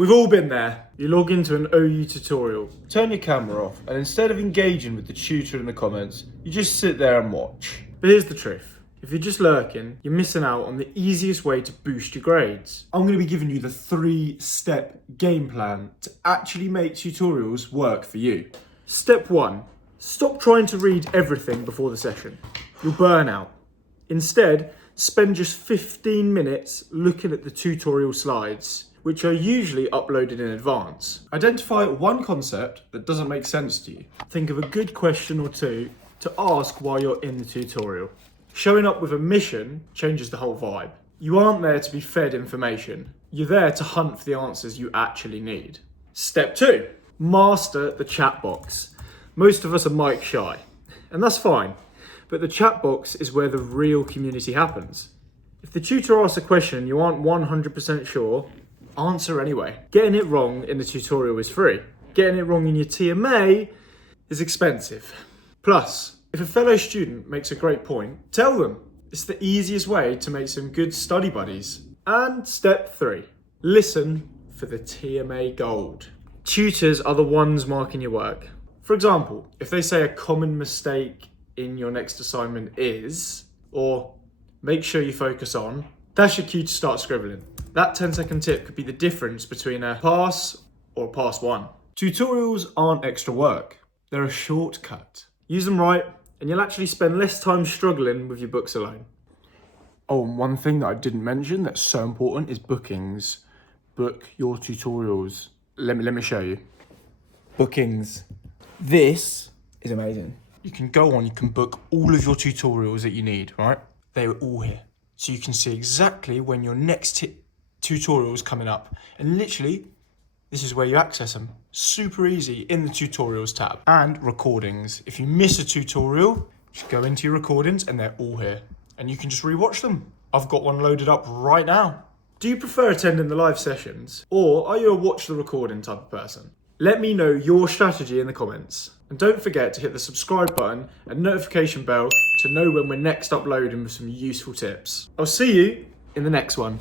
We've all been there. You log into an OU tutorial, turn your camera off, and instead of engaging with the tutor in the comments, you just sit there and watch. But here's the truth. If you're just lurking, you're missing out on the easiest way to boost your grades. I'm going to be giving you the 3-step game plan to actually make tutorials work for you. Step 1. Stop trying to read everything before the session. You'll burn out. Instead, spend just 15 minutes looking at the tutorial slides, which are usually uploaded in advance. Identify one concept that doesn't make sense to you. Think of a good question or two to ask while you're in the tutorial. Showing up with a mission changes the whole vibe. You aren't there to be fed information. You're there to hunt for the answers you actually need. Step 2. Master the chat box. Most of us are mic shy, and that's fine. But the chat box is where the real community happens. If the tutor asks a question you aren't 100% sure, answer anyway. Getting it wrong in the tutorial is free. Getting it wrong in your TMA is expensive. Plus, if a fellow student makes a great point, tell them. It's the easiest way to make some good study buddies. And step 3, listen for the TMA gold. Tutors are the ones marking your work. For example, if they say a common mistake in your next assignment is, or make sure you focus on, that's your cue to start scribbling. That 10-second tip could be the difference between a pass or a pass 1. Tutorials aren't extra work. They're a shortcut. Use them right, and you'll actually spend less time struggling with your books alone. Oh, and one thing that I didn't mention that's so important is bookings. Book your tutorials. Let me show you. Bookings. This is amazing. You can go on, you can book all of your tutorials that you need, right? They're all here. So you can see exactly when your next tutorial is coming up. And literally, this is where you access them. Super easy in the tutorials tab. And recordings. If you miss a tutorial, just go into your recordings and they're all here. And you can just rewatch them. I've got one loaded up right now. Do you prefer attending the live sessions? Or are you a watch the recording type of person? Let me know your strategy in the comments. And don't forget to hit the subscribe button and notification bell to know when we're next uploading with some useful tips. I'll see you in the next one.